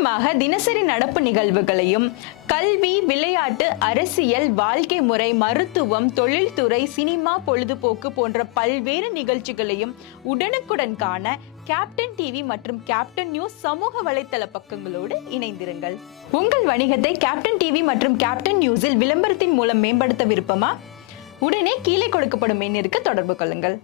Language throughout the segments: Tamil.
முக்கியமாக தினசரி நடப்பு நிகழ்வுகளையும் கல்வி, விளையாட்டு, அரசியல், வாழ்க்கை முறை, மருத்துவம், தொழில்துறை, சினிமா, பொழுதுபோக்கு போன்ற பல்வேறு நிகழ்ச்சிகளையும் உடனுக்குடன் காண கேப்டன் டிவி மற்றும் கேப்டன் நியூஸ் சமூக வலைத்தள பக்கங்களோடு இணைந்திருங்கள். உங்கள் வணிகத்தை கேப்டன் டிவி மற்றும் கேப்டன் நியூஸில் விளம்பரத்தின் மூலம் மேம்படுத்த விருப்பமா? உடனே கீழே கொடுக்கப்படும் எண்ணிற்கு தொடர்பு கொள்ளுங்கள்.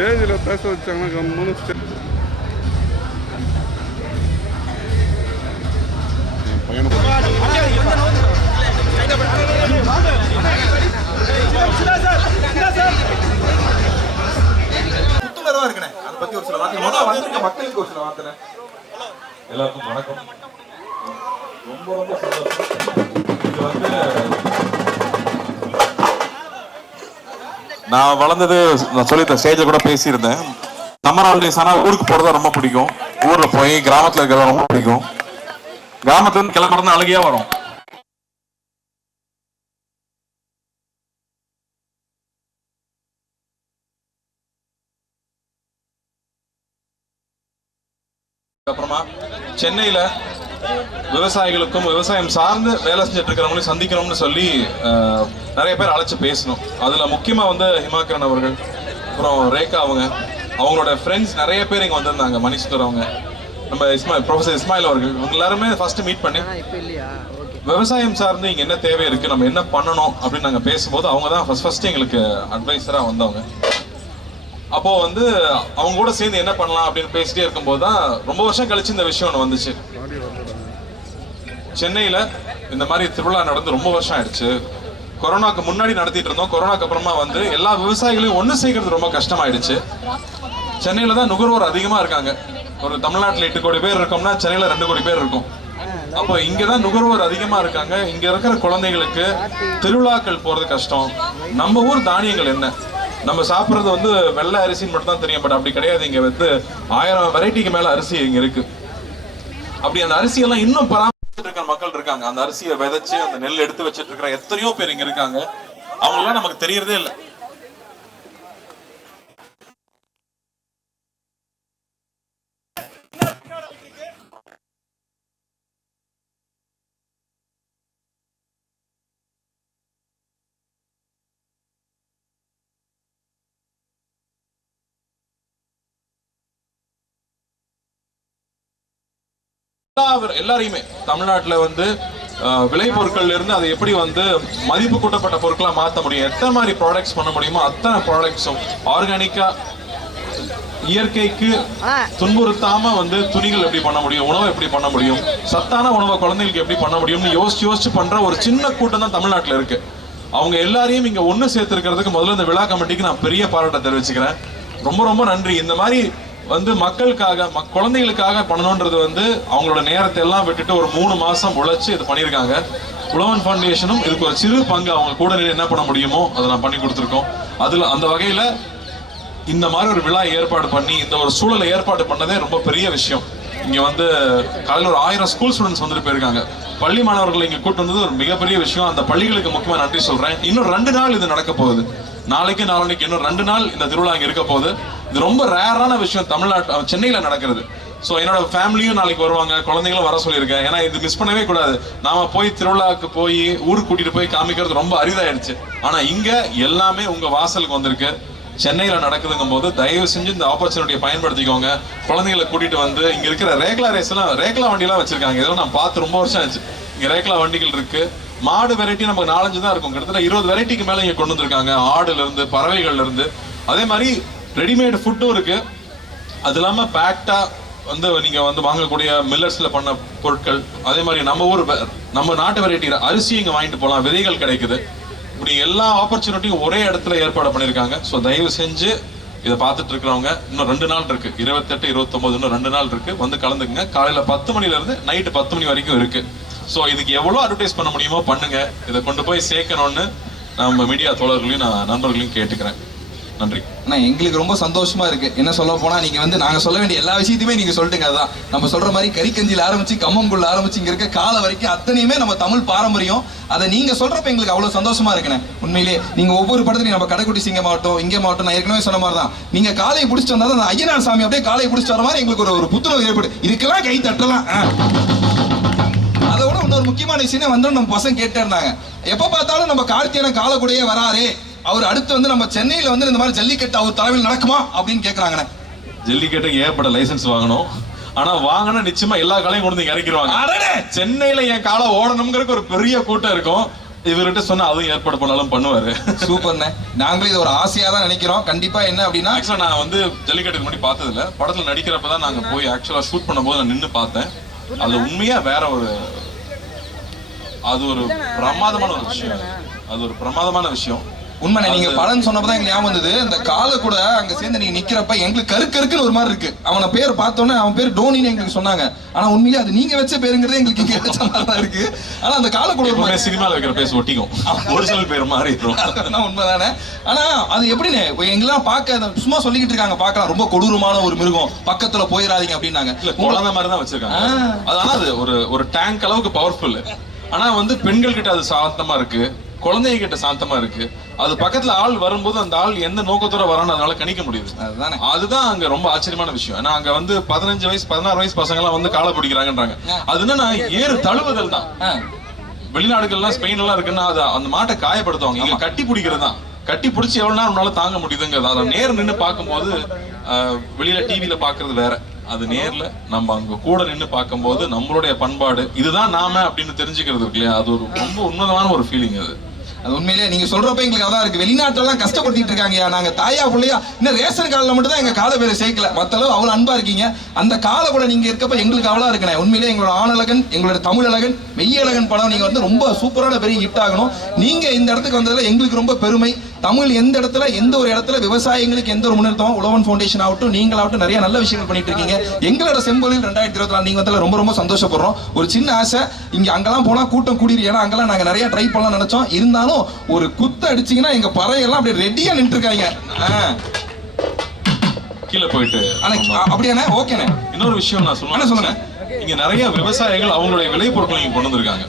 ஸ்டேஜில் பேச வச்சாங்கன்னா கம்முன்னு எல்லாருக்கும் வணக்கம். ரொம்ப ரொம்ப சந்தோஷம். நான் வளர்ந்தது நான் சொல்லியிருந்தேன், ஸ்டேஜில் கூட பேசியிருந்தேன். சம்மர் ஹாலிடேஸ் ஆனால் ஊருக்கு போகிறதா ரொம்ப பிடிக்கும். ஊரில் போய் கிராமத்தில் இருக்கிறதா ரொம்ப பிடிக்கும். கிராமத்துலேருந்து கிளம்புறது அழகியா வரும். அப்புறமா சென்னையில் விவசாயிகளுக்கும் விவசாயம் சார்ந்து வேலை செஞ்சுட்டு இருக்கிறவங்களையும் சந்திக்கணும்னு சொல்லி நிறைய பேர் அழைச்சி பேசணும். அதில் முக்கியமாக வந்து ஹிமாக்கரன் அவர்கள், அப்புறம் ரேகா அவங்களோட ஃப்ரெண்ட்ஸ் நிறைய பேர் இங்கே வந்திருந்தாங்க. மணிஷ்கர் அவங்க, நம்ம ப்ரொஃபஸர் இஸ்மாயில் அவர்கள், இவங்க எல்லாருமே ஃபர்ஸ்ட் மீட் பண்ணி விவசாயம் சார்ந்து இங்கே என்ன தேவை இருக்குது, நம்ம என்ன பண்ணணும் அப்படின்னு நாங்கள் பேசும்போது அவங்க தான் ஃபர்ஸ்ட் எங்களுக்கு அட்வைஸராக வந்தவங்க. அப்போ வந்து அவங்க கூட சேர்ந்து என்ன பண்ணலாம் அப்படின்னு பேசிட்டே இருக்கும்போது தான் ரொம்ப வருஷம் கழிச்சு இந்த விஷயம் ஒன்று வந்துச்சு. சென்னையில் இந்த மாதிரி திருவிழா நடந்து ரொம்ப வருஷம் ஆயிடுச்சு. கொரோனாக்கு முன்னாடி நடத்திட்டு இருந்தோம். கொரோனாக்கு அப்புறமா வந்து எல்லா விவசாயிகளையும் ஒன்று சேர்க்கறது ரொம்ப கஷ்டமாயிடுச்சு. சென்னையில் தான் நுகர்வோர் அதிகமாக இருக்காங்க. ஒரு தமிழ்நாட்டில் 8 கோடி பேர் இருக்கோம்னா சென்னையில் 2 கோடி பேர் இருக்கும். அப்போ இங்கே தான் நுகர்வோர் அதிகமாக இருக்காங்க. இங்கே இருக்கிற குழந்தைங்களுக்கு திருவிழாக்கள் போகிறது கஷ்டம். நம்ம ஊர் தானியங்கள் என்ன, நம்ம சாப்பிட்றது வந்து வெள்ளை அரிசின்னு மட்டும் தான் தெரியும். பட் அப்படி கிடையாது. இங்கே வந்து 1000 வெரைட்டிக்கு மேலே அரிசி இங்கே இருக்கு. அப்படி அந்த அரிசியெல்லாம் இன்னும் பராமரிச்சுட்டு இருக்கிற மக்கள் இருக்காங்க. அந்த அரிசியை விதைச்சு அந்த நெல் எடுத்து வச்சுட்டு இருக்கிற எத்தனையோ பேர் இங்கே இருக்காங்க. அவங்களாம் நமக்கு தெரியறதே இல்லை. எல்லாரையுமே தமிழ்நாட்டில் வந்து விளைபொருட்கள்ல இருந்து அதை எப்படி வந்து மதிப்பு கூட்டப்பட்ட பொருட்களா மாற்ற முடியும், எத்தனை மாதிரி ப்ராடக்ட்ஸ் பண்ண முடியுமோ அத்தனை ப்ராடக்ட்ஸும் ஆர்கானிக்கா இயற்கைக்கு துன்புறுத்தாம வந்து துணிகள் எப்படி பண்ண முடியும், உணவை எப்படி பண்ண முடியும், சத்தான உணவை குழந்தைகளுக்கு எப்படி பண்ண முடியும்னு யோசிச்சு பண்ற ஒரு சின்ன கூட்டம் தான் தமிழ்நாட்டில் இருக்கு. அவங்க எல்லாரையும் இங்க ஒண்ணு சேர்த்திருக்கிறதுக்கு முதல்ல இந்த விழா கமிட்டிக்கு நான் பெரிய பாராட்ட தெரிவிச்சுக்கிறேன். ரொம்ப ரொம்ப நன்றி. இந்த மாதிரி வந்து மக்களுக்காக குழந்தைகளுக்காக பண்ணணுன்றது வந்து அவங்களோட நேரத்தை எல்லாம் விட்டுட்டு ஒரு 3 மாசம் உழைச்சு இது பண்ணியிருக்காங்க. உழவன் ஃபவுண்டேஷனும் இதுக்கு ஒரு சிறு பங்கு அவங்க கூட என்ன பண்ண முடியுமோ அதை நான் பண்ணி கொடுத்துருக்கோம். அதுல அந்த வகையில இந்த மாதிரி ஒரு விழா ஏற்பாடு பண்ணி இந்த ஒரு சூழலை ஏற்பாடு பண்ணதே ரொம்ப பெரிய விஷயம். இங்க வந்து காலையில் ஒரு 1000 ஸ்கூல் ஸ்டூடெண்ட்ஸ் வந்துட்டு போயிருக்காங்க. பள்ளி மாணவர்களை இங்க கூட்டு வந்தது ஒரு மிகப்பெரிய விஷயம். அந்த பள்ளிகளுக்கு முக்கியமா நன்றி சொல்றேன். இன்னும் 2 நாள் இது நடக்க போகுது. நாளைக்கு நாளைக்கு இன்னும் 2 நாள் இந்த திருவிழா இங்க இருக்க போகுது. இது ரொம்ப ரேரான விஷயம் தமிழ்நாட்டு சென்னையில நடக்கிறது. ஸோ என்னோட ஃபேமிலியும் நாளைக்கு வருவாங்க, குழந்தைங்களும் வர சொல்லியிருக்கேன். ஏன்னா இது மிஸ் பண்ணவே கூடாது. நாம போய் திருவிழாவுக்கு போய் ஊருக்கு கூட்டிட்டு போய் காமிக்கிறது ரொம்ப அரிதாயிடுச்சு. ஆனா இங்க எல்லாமே உங்க வாசலுக்கு வந்திருக்கு. சென்னையில நடக்குதுங்கும் போது தயவு செஞ்சு இந்த ஆப்பர்ச்சுனிட்டியை பயன்படுத்திக்கோங்க. குழந்தைகளை கூட்டிட்டு வந்து இங்க இருக்கிற ரேக்லா வண்டியெல்லாம் வச்சிருக்காங்க. இதெல்லாம் நான் பார்த்து ரொம்ப வருஷம் ஆச்சு. இங்க ரேக்லா வண்டிகள் இருக்கு. மாடு வெரைட்டி நமக்கு 4-5 தான் இருக்கும். கிட்டத்தட்ட 20 வெரைட்டிக்கு மேல இங்க கொண்டு வந்திருக்காங்க. ஆடுல இருந்து பறவைகள்ல இருந்து அதே மாதிரி ரெடிமேட் ஃபுட்டும் இருக்கு. அது இல்லாம பேக்டா வந்து நீங்க வந்து வாங்கக்கூடிய மில்லட்ஸ்ல பண்ண பொருட்கள், அதே மாதிரி நம்ம நாட்டு வெரைட்டி அரிசி இங்க வாங்கிட்டு போகலாம். விதைகள் கிடைக்குது. இப்படி எல்லா ஆப்பர்ச்சுனிட்டியும் ஒரே இடத்துல ஏற்பாடு பண்ணியிருக்காங்க. ஸோ தயவு செஞ்சு இதை பார்த்துட்டு இருக்கிறவங்க இன்னும் 2 நாள் இருக்கு. 28, 29 இன்னும் 2 நாள் இருக்கு. வந்து கலந்துக்குங்க. காலையில 10 மணில இருந்து நைட்டு 10 மணி வரைக்கும் இருக்கு. ஸோ இதுக்கு எவ்வளோ அட்வர்டைஸ் பண்ண முடியுமோ பண்ணுங்க. இதை கொண்டு போய் சேர்க்கணும்னு நம்ம மீடியா தோழர்களையும் நான் நண்பர்களையும் கேட்டுக்கிறேன். நன்றி. ஆனா எங்களுக்கு ரொம்ப சந்தோஷமா இருக்கு. என்ன சொல்ல போனா நீங்க வந்து நாங்க சொல்ல வேண்டிய எல்லா விஷயத்தையுமே நீங்க சொல்லிட்டுங்க. அதான் நம்ம சொல்ற மாதிரி கறிக்கஞ்சியில் ஆரம்பிச்சு கம்மங்குள்ள ஆரம்பிச்சு இங்க இருக்க கால வரைக்கும் அத்தனையுமே நம்ம தமிழ் பாரம்பரியம். அதை நீங்க சொல்றப்ப எங்களுக்கு அவ்வளவு சந்தோஷமா இருக்குண்ணே. உண்மையிலேயே நீங்க ஒவ்வொரு படத்துலையும் நம்ம கடைக்குட்டி சிங்க மாவட்டம் இங்கே மாவட்டம் நான் ஏற்கனவே சொன்ன மாதிரி தான் நீங்க காலையை பிடிச்சிட்டு வந்தா அந்த ஐயனார் சாமி அப்படியே காலையை பிடிச்சிட்டு வர மாதிரி எங்களுக்கு ஒரு புத்துணர்வு ஏற்படு. இதுக்கெல்லாம் கை தட்டலாம். அதை விட இன்னொரு முக்கியமான விஷயம் வந்து நம்ம பசங்க கேட்டே இருந்தாங்க, எப்ப பார்த்தாலும் நம்ம கார்த்தியான காலக்கூடையே வராரு, அவர் அடுத்து வந்து நம்ம சென்னையில வந்து இந்த மாதிரி ஜல்லிக்கட்டு அவர் தலைமையில் நடக்குமா அப்படின்னு கேட்கறாங்கண்ணே. ஜல்லிக்கட்டுக்கு ஏற்பட்ட லைசன்ஸ் வாங்கணும். ஆனா வாங்கினா நிச்சயமா எல்லா காலையும் கொண்டு வந்து இறக்கிடுவாங்க. சென்னையில என் காலை ஓடணுங்கிறதுக்கு ஒரு பெரிய கூட்டம் இருக்கும். இவர்கிட்ட சொன்னா அதுவும் ஏற்பாடு பண்ணாலும் பண்ணுவாரு. சூப்பர்ண்ணே. நாங்களும் இது ஒரு ஆசையா தான் நினைக்கிறோம். கண்டிப்பா என்ன அப்படின்னா ஆக்சுவலா நான் வந்து ஜல்லிக்கட்டுக்கு முன்னாடி பார்த்தது இல்ல. படத்துல நடிக்கிறப்பதான் நாங்க போய் ஆக்சுவலா ஷூட் பண்ணும்போது நான் நின்று பார்த்தேன். அது உண்மையா வேற அது ஒரு பிரமாதமான ஒரு விஷயம். அது ஒரு பிரமாதமான விஷயம். உண்மை. நீங்க படம் சொன்னப்பதான் எங்களுக்கு ஞாபகம் வந்தது. இந்த காலை கூட அங்க சேர்ந்து நீங்க நிக்கிறப்ப எங்களுக்கு கருக்குன்னு ஒரு மாதிரி இருக்கு. அவனை பேர் பார்த்தோன்னே அவன் பேர் டோனின்னு எங்களுக்கு சொன்னாங்க. ஆனா உண்மையிலே அது நீங்க வச்ச பேருங்கிறது எங்களுக்கு இங்க வச்ச மாதிரி தான் இருக்கு. ஆனா அந்த காலை கூட ஒரு மாதிரி சினிமாவில் வைக்கிற பேர் ஒட்டிக்கும். ஒரிஜினல் பேர் மாதிரி இருக்கும். உண்மைதானே. ஆனா அது எப்படின்னு எங்கெல்லாம் பார்க்க சும்மா சொல்லிக்கிட்டு இருக்காங்க, பார்க்கலாம் ரொம்ப கொடூரமான ஒரு மிருகம், பக்கத்துல போயிடாதீங்க அப்படின்னாங்க. இல்ல குழந்தை மாதிரி தான் வச்சிருக்காங்க. அதனால அது ஒரு டேங்க் அளவுக்கு பவர்ஃபுல். ஆனா வந்து பெண்கள் கிட்ட அது சாந்தமா இருக்கு, குழந்தைங்க கிட்ட சாந்தமா இருக்கு. அது பக்கத்துல ஆள் வரும்போது அந்த ஆள் எந்த நோக்கத்தோட வரான்னு அதனால கணிக்க முடியுது. அதுதான் அங்க ரொம்ப ஆச்சரியமான விஷயம். ஏன்னா அங்க வந்து 15 வயசு 16 வயசு பசங்க எல்லாம் வந்து காலை பிடிக்கிறாங்கன்றாங்க. அது என்னன்னா ஏறு தழுவுதல் தான். வெளிநாடுகள்லாம் ஸ்பெயின் எல்லாம் இருக்குன்னா அது அந்த மாட்டை காயப்படுத்துவாங்க. இங்க கட்டி பிடிக்கிறது தான். கட்டி பிடிச்சி எவ்வளவு நேரம் உன்னால தாங்க முடியுதுங்கிறது. அதை நேர் நின்று பார்க்கும்போது வெளியில டிவியில பாக்குறது வேற. அது நேர்ல நம்ம அங்க கூட நின்று பார்க்கும்போது நம்மளுடைய பண்பாடு இதுதான் நாம அப்படின்னு தெரிஞ்சுக்கிறது இருக்கு இல்லையா, அது ஒரு ரொம்ப உன்னதமான ஒரு ஃபீலிங். அது உண்மையிலேயே நீங்க சொல்றப்ப எங்களுக்கு அதான் இருக்கு. வெளிநாட்டெல்லாம் கஷ்டப்படுத்திட்டு இருக்காங்க. நாங்க தாயா பிள்ளையா இன்னும் ரேஷன் கார்டுல மட்டும் தான் எங்க கால பேரை சேர்க்கல. மத்தளவு அவ்வளவு அன்பா இருக்கீங்க. அந்த கால கூட நீங்க இருக்கப்ப எங்களுக்கு அவ்வளவு இருக்குண்ணே. உண்மையிலேயே எங்களோட ஆணழகன், எங்களோட தமிழ் அழகன், மெய்யழகன் படம் நீங்க வந்து ரொம்ப சூப்பரான பெரிய ஹிட் ஆகணும். நீங்க இந்த இடத்துக்கு வந்ததுல எங்களுக்கு ரொம்ப பெருமை. தமிழ் எந்த ஒரு இடத்துல விவசாயிகளுக்கு எந்த ஒரு முன்னேற்றமும் உழவன் ஃபவுண்டேஷன் ஆகட்டும் நீங்களாகட்டும் நிறைய நல்ல விஷயங்கள் பண்ணிட்டு இருக்கீங்க. எங்களோட செம்பொழில் 2024 நீங்க வந்தால ரொம்ப ரொம்ப சந்தோஷப்படுறோம். ஒரு சின்ன ஆசை, இங்க அங்கெல்லாம் போனா கூட்டம் கூடிரு. ஏன்னா அங்கெல்லாம் நாங்க நிறைய ட்ரை பண்ணலாம் நினைச்சோம். இருந்தாலும் ஒரு குத்து அடிச்சீங்கன்னா எங்க பறையெல்லாம் அப்படியே ரெடியா நின்று இருக்காங்க. கீழே போயிட்டு அப்படியானே ஓகேண்ணே. இன்னொரு விஷயம் நான் சொல்லுங்க. இங்க நிறைய விவசாயிகள் அவங்களுடைய விளைபொருட்களை இங்க கொண்டு வந்திருக்காங்க.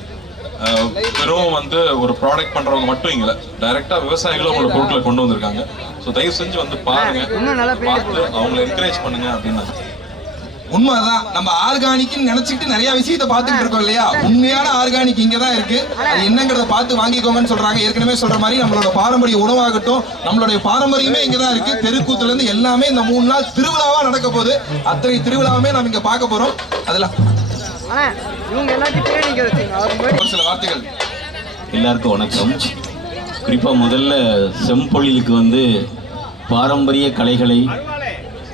வெறும் வந்து ஒரு ப்ராடக்ட் பண்றவங்க மட்டும் இங்க டைரக்டா விவசாயிகளும் அவங்களோட பொருட்களை கொண்டு வந்திருக்காங்க. ஸோ தயவு செஞ்சு வந்து பாருங்க, பார்த்து அவங்களை என்கரேஜ் பண்ணுங்க அப்படின்னு. உண்மைதான். நம்ம ஆர்கானிக்னு நினைச்சிட்டு நிறைய விஷயத்தை பார்த்துட்டு இருக்கோம் இல்லையா. உண்மையான ஆர்கானிக் இங்கதான் இருக்கு. அது என்னங்கிறத பார்த்து வாங்கிக்கோங்கன்னு சொல்றாங்க. ஏற்கனவே சொல்ற மாதிரி நம்மளோட பாரம்பரிய உணவாகட்டும், நம்மளுடைய பாரம்பரியமே இங்கதான் இருக்கு. தெருக்கூத்துல இருந்து எல்லாமே இந்த 3 நாள் திருவிழாவா நடக்க போகுது. அத்தனை திருவிழாவுமே நம்ம இங்க பார்க்க போறோம். அதுல ஒரு சில வார்த்தைகள். எல்லாருக்கும் வணக்கம். குறிப்பாக முதல்ல செம்பொழிலுக்கு வந்து பாரம்பரிய கலைகளை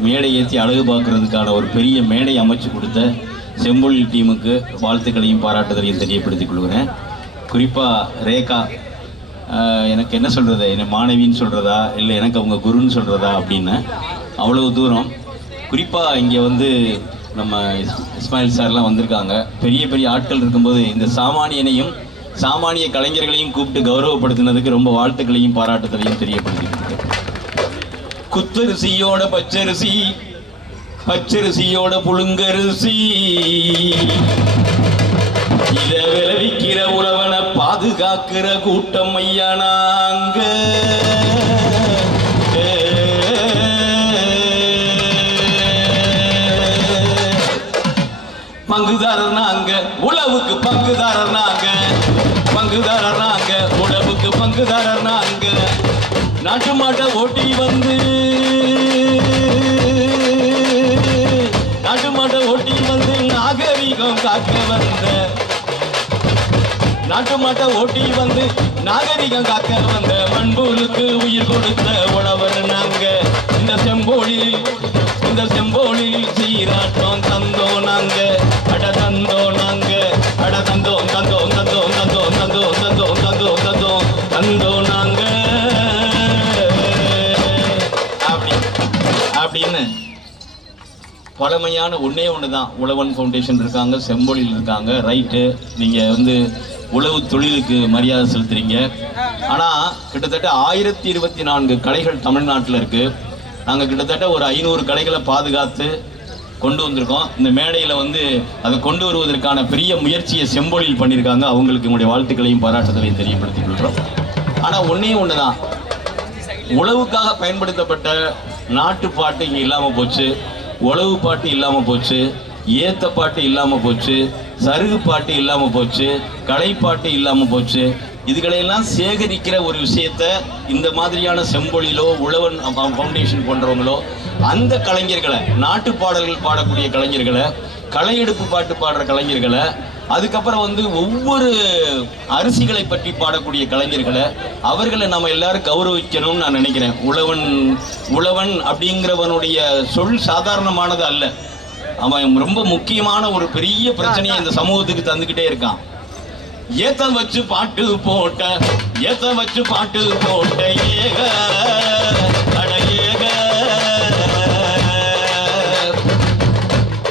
மேடை ஏற்றி அழகு பார்க்கறதுக்கான ஒரு பெரிய மேடை அமைச்சு கொடுத்த செம்பொழில் டீமுக்கு வாழ்த்துக்களையும் பாராட்டுதலையும் தெரியப்படுத்திக் கொள்கிறேன். குறிப்பாக ரேகா எனக்கு என்ன சொல்கிறது, என்னை மாணவின்னு சொல்கிறதா இல்லை எனக்கு அவங்க குருன்னு சொல்கிறதா அப்படின்னு அவ்வளவு தூரம். குறிப்பாக இங்கே வந்து நம்ம இஸ்மாயில் சார்லாம் வந்திருக்காங்க. பெரிய பெரிய ஆட்கள் இருக்கும்போது இந்த சாமானியனையும் சாமானிய கலைஞர்களையும் கூப்பிட்டு கௌரவப்படுத்தினதுக்கு ரொம்ப வாழ்த்துக்களையும் பாராட்டுதலையும் தெரியப்படுத்திட்டு, குத்தரிசியோட பச்சரிசி, பச்சரிசியோட புழுங்கரிசி, இத விளைவிக்கிற உழவனை பாதுகாக்கிற கூட்டம் ஐயா நாங்க. பங்குதாரர் நாங்க, உழவுக்கு பங்குதாரர் நாங்க, பங்குதாரர் நாங்க, உழவுக்கு பங்குதாரர் நாங்க. நாட்டு மாட்டை ஓட்டி வந்து, நாட்டு மாட்டை ஓட்டி வந்து நாகரிகம் காக்க வந்த, நாட்டு மாட்டை ஓட்டி வந்து நாகரிகம் காக்க வந்த மண்புலுக்கு உயிர் கொடுத்த உழவர் நாங்க. இந்த செம்போலில் சீராட்டம் தந்தோம் நாங்க, அட தந்தோம் நாங்க, அட தந்தோம் தந்தோம் தந்தோம் தந்தோம் தந்தோம் தந்தோம் தந்தோம் தந்தோம் தந்தோம் நாங்க. அப்படின்னு பழமையான ஒன்றே ஒன்று தான். உழவன் ஃபவுண்டேஷன் இருக்காங்க, செம்பொழில் இருக்காங்க, ரைட்டு. நீங்கள் வந்து உழவு தொழிலுக்கு மரியாதை செலுத்துறீங்க. ஆனால் கிட்டத்தட்ட 1024 கடைகள் தமிழ்நாட்டில் இருக்குது. நாங்கள் கிட்டத்தட்ட ஒரு 500 கடைகளை பாதுகாத்து கொண்டு வந்திருக்கோம். இந்த மேடையில் வந்து அதை கொண்டு வருவதற்கான பெரிய முயற்சியை செம்பொழில் பண்ணியிருக்காங்க. அவங்களுக்கு என்னுடைய வாழ்த்துக்களையும் பாராட்டுதலையும் தெரியப்படுத்திக் கொள்கிறோம். ஆனால் ஒன்றே ஒன்று தான், உழவுக்காக பயன்படுத்தப்பட்ட நாட்டுப்பாட்டு இங்கே இல்லாமல் போச்சு, உழவு பாட்டு இல்லாமல் போச்சு, ஏத்த பாட்டு இல்லாமல் போச்சு, சருகு பாட்டு இல்லாமல் போச்சு, கலைப்பாட்டு இல்லாமல் போச்சு. இதுகளையெல்லாம் சேகரிக்கிற ஒரு விஷயத்த இந்த மாதிரியான செம்பொழிலோ உழவன் ஃபவுண்டேஷன் போன்றவங்களோ அந்த கலைஞர்களை, நாட்டு பாடல்கள் பாடக்கூடிய கலைஞர்களை, கலையெடுப்பு பாட்டு பாடுற கலைஞர்களை, அதுக்கப்புறம் வந்து ஒவ்வொரு அரிசிகளை பற்றி பாடக்கூடிய கலைஞர்களை, அவர்களை நம்ம எல்லாரும் கௌரவிக்கணும்னு நான் நினைக்கிறேன். உழவன் அப்படிங்கிறவனுடைய சொல் சாதாரணமானது அல்ல. அவன் ரொம்ப முக்கியமான ஒரு பெரிய பிரச்சனையை இந்த சமூகத்துக்கு தந்துக்கிட்டே இருக்கான். ஏத்த வச்சு பாட்டு போட்ட, ஏத்த வச்சு பாட்டு போட்ட ஏக அட ஏக,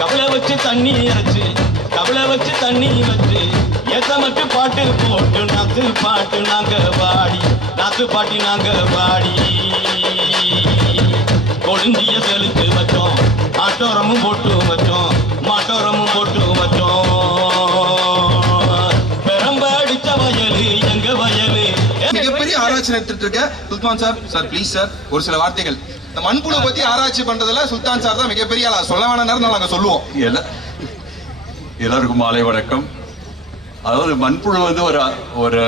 கவலை வச்சு தண்ணி அரைச்சு, கவலை வச்சு தண்ணி வச்சு, ஏத்த மட்டும் பாட்டு போட்டு நாத்து பாட்டு நாங்க பாடி, நாத்து பாட்டி நாங்க பாடி, கொழுந்திய செலுத்து வச்சோம், மாட்டோரமும் போட்டு வச்சோம், மாட்டோரமும் போட்டு வச்சோம், பெரம்ப அடிச்ச வயலு எங்க வயலு. மிகப்பெரிய ஆராய்ச்சி நடத்திட்டு இருக்க சுல்தான் சார், சார் ப்ளீஸ் சார் ஒரு சில வார்த்தைகள். இந்த மண்புழு பத்தி ஆராய்ச்சி பண்றதுல சுல்தான் சார் தான் மிகப்பெரிய ஆளா. சொல்ல வேணாம் நேரம் நாங்க சொல்லுவோம். எல்லாருக்கும் மாலை வணக்கம். அதாவது மண்புழு வந்து ஒரு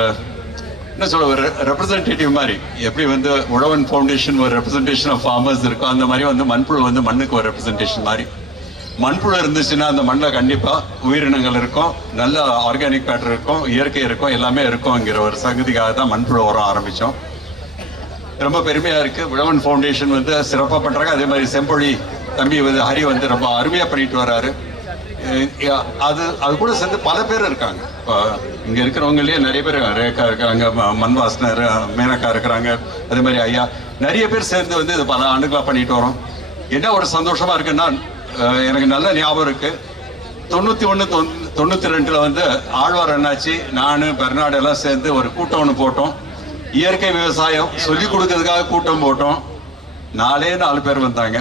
என்ன சொல்ல, ஒரு ரெப்ரசன்டேட்டிவ் மாதிரி. எப்படி வந்து உழவன் ஃபவுண்டேஷன் ஒரு ரெப்ரசன்டேஷன் ஆஃப் ஃபார்மர்ஸ் இருக்கும், அந்த மாதிரி வந்து மண்புழு வந்து மண்ணுக்கு ஒரு ரெப்ரசன்டேஷன் மாதிரி. மண்புழு இருந்துச்சுன்னா அந்த மண்ணில் கண்டிப்பாக உயிரினங்கள் இருக்கும், நல்ல ஆர்கானிக் மேட்டர் இருக்கும், இயற்கை இருக்கும், எல்லாமே இருக்கும்ங்கிற ஒரு சங்கதிக்காக தான் மண்புழு உரம் ஆரம்பித்தோம். ரொம்ப பெருமையாக இருக்குது. உழவன் ஃபவுண்டேஷன் வந்து சிறப்பாக பண்ணுறாங்க. அதே மாதிரி செம்பொழி தம்பி வந்து ஹரி வந்து ரொம்ப அருமையாக பண்ணிட்டு வர்றாரு. அது கூட சேர்ந்து பல பேர் இருக்காங்க. இங்கே இருக்கிறவங்களே நிறைய பேர், ரேகா இருக்காங்க, மண்வாசனர், மேனக்கா இருக்கிறாங்க, அதே மாதிரி ஐயா, நிறைய பேர் சேர்ந்து வந்து இது பல ஆண்டுகளாக பண்ணிட்டு வரோம். என்ன ஒரு சந்தோஷமாக இருக்குன்னா, எனக்கு நல்ல ஞாபகம் இருக்கு, 91 92 வந்து ஆழ்வார் அண்ணாச்சி, நான், பெர்னாடு எல்லாம் சேர்ந்து ஒரு கூட்டம் ஒன்று போட்டோம். இயற்கை விவசாயம் சொல்லிக் கொடுக்கறதுக்காக கூட்டம் போட்டோம். 4 பேர் வந்தாங்க.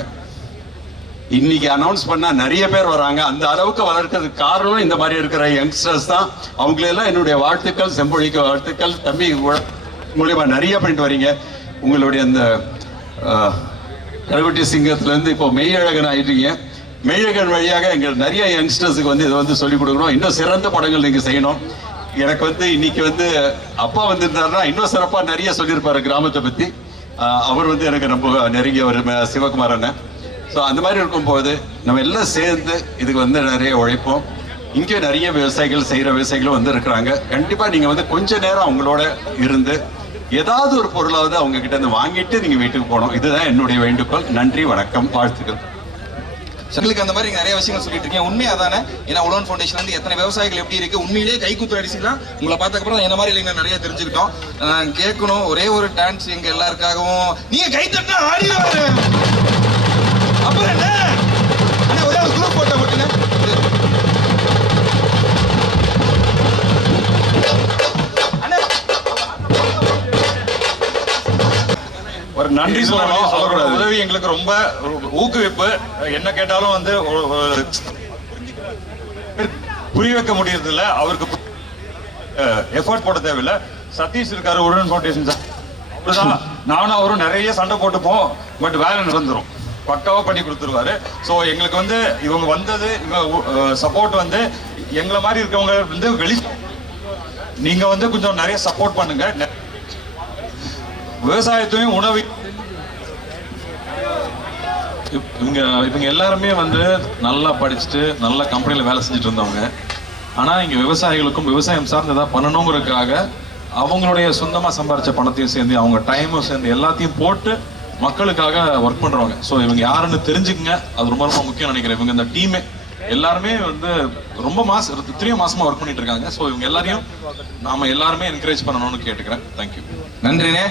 இன்னைக்கு அனௌன்ஸ் பண்ணா நிறைய பேர் வராங்க. அந்த அளவுக்கு வளர்க்கறதுக்கு காரணம் இந்த மாதிரி இருக்கிற யங்ஸ்டர்ஸ் தான். அவங்களெல்லாம் என்னுடைய வாழ்த்துக்கள், செம்பொழிக்கு வாழ்த்துக்கள். தம்பி மூலியமா நிறைய பண்ணிட்டு வரீங்க. உங்களுடைய அந்த கருவட்டி சிங்கத்திலேருந்து இப்போ மெய்யழகன் ஆயிட்டீங்க. மெய்யழகன் வழியாக எங்கள் நிறைய யங்ஸ்டர்ஸுக்கு வந்து இதை வந்து சொல்லிக் கொடுக்கணும். இன்னும் சிறந்த படங்கள் நீங்கள் செய்யணும். எனக்கு வந்து இன்னைக்கு வந்து அப்பா வந்திருந்தாருன்னா இன்னும் சிறப்பாக நிறைய சொல்லியிருப்பாரு கிராமத்தை பற்றி. அவர் வந்து எனக்கு ரொம்ப நெருங்கியவர், சிவகுமார் அண்ணன். ஸோ அந்த மாதிரி இருக்கும்போது நம்ம எல்லாம் சேர்ந்து இதுக்கு வந்து நிறைய உழைப்போம். இங்கே நிறைய விவசாயிகள் செய்கிற விவசாயிகளும் வந்து இருக்கிறாங்க. கண்டிப்பாக நீங்கள் வந்து கொஞ்ச நேரம் அவங்களோட இருந்து ஏதாவது ஒரு பொருளாவது அவங்க கிட்ட இருந்து வாங்கிட்டு நீங்கள் வீட்டுக்கு போகணும். இதுதான் என்னுடைய வேண்டுகோள். நன்றி, வணக்கம், வாழ்த்துக்கள். எங்களுக்கு அந்த மாதிரி நிறைய விஷயங்கள் சொல்லிட்டு இருக்கீங்க. உண்மையா தானே? ஏன்னா உழவன் ஃபவுண்டேஷன் வந்து எத்தனை விவசாயிகள் எப்படி இருக்கு, உண்மையிலேயே கைக்குத்து அடிச்சுலாம் உங்களை பார்த்ததுக்கப்புறம் என்ன மாதிரி இல்லைங்க நிறைய தெரிஞ்சுக்கிட்டோம். கேட்கணும் ஒரே ஒரு டான்ஸ் எங்க எல்லாருக்காகவும். நீங்க கை தட்டினா ஆடிடுவாரு. அப்புறம் என்ன அண்ணா, ஒரே ஒரு குரூப் போட்டோ மட்டுங்க. ஒரு நன்றி சொல்லணும். அவரோட உதவி எங்களுக்கு ரொம்ப ஊக்குவிப்பு. என்ன கேட்டாலும் வந்து புரிய வைக்க முடியறது இல்ல. அவருக்கு எஃபர்ட் போட தேவையில்லை. சதீஷ் இருக்காரு உழவன் ஃபவுண்டேஷன் சார், அப்படிதான் நானும் அவரும் நிறைய சண்டை போட்டுப்போம். பட் வேலை நடந்துரும், பக்காவா பண்ணி கொடுத்துருவாரு. ஸோ எங்களுக்கு வந்து இவங்க வந்தது, இவங்க சப்போர்ட் வந்து எங்களை மாதிரி இருக்கவங்க வந்து நீங்க வந்து கொஞ்சம் நிறைய சப்போர்ட் பண்ணுங்க. விவசாயத்தையும் உணவு இவங்க எல்லாருமே வந்து நல்லா படிச்சுட்டு நல்ல கம்பெனியில் வேலை செஞ்சுட்டு இருந்தவங்க. ஆனால் இங்கே விவசாயிகளுக்கும் விவசாயம் சார்ந்து ஏதாவது பண்ணணுங்கிறதுக்காக அவங்களுடைய சொந்தமாக சம்பாரிச்ச பணத்தையும் சேர்ந்து அவங்க டைமும் சேர்ந்து எல்லாத்தையும் போட்டு மக்களுக்காக ஒர்க் பண்ணுறவங்க. ஸோ இவங்க யாருன்னு தெரிஞ்சுக்குங்க, அது ரொம்ப ரொம்ப முக்கியம் நினைக்கிறேன். இவங்க இந்த டீமே எல்லாருமே வந்து ரொம்ப இத்தனையும் மாசமா ஒர்க் பண்ணிட்டு இருக்காங்க. ஸோ இவங்க எல்லாரையும் நாம எல்லாருமே என்கரேஜ் பண்ணணும்னு கேட்டுக்கிறேன். தேங்க்யூ. நன்றிண்ணே.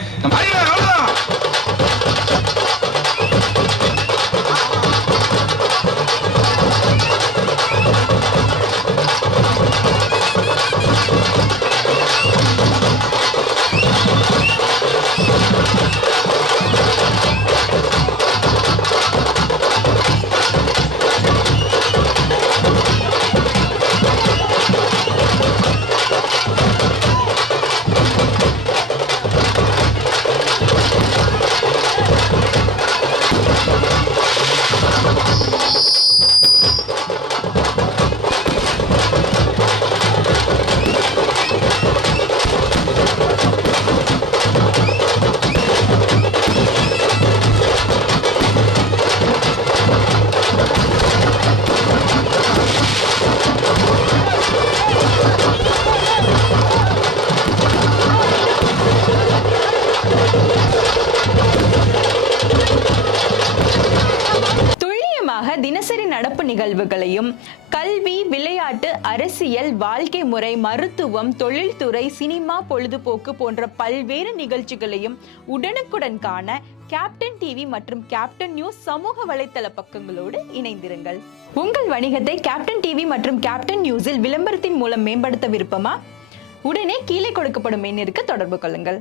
தினசரி நடப்பு நிகழ்வுகளையும் கல்வி, விளையாட்டு, அரசியல், வாழ்க்கை முறை, மருத்துவம், தொழில்துறை, சினிமா, பொழுதுபோக்கு போன்ற பல்வேறு நிகழ்ச்சிகளையும் உடனுக்குடன் காண கேப்டன் டிவி மற்றும் கேப்டன் நியூஸ் சமூக வலைத்தள பக்கங்களோடு இணைந்திருங்கள். உங்கள் வணிகத்தை கேப்டன் டிவி மற்றும் கேப்டன் நியூஸில் விளம்பரத்தின் மூலம் மேம்படுத்த விருப்பமா? உடனே கீழே கொடுக்கப்படும் எண்ணிற்கு தொடர்பு கொள்ளுங்கள்.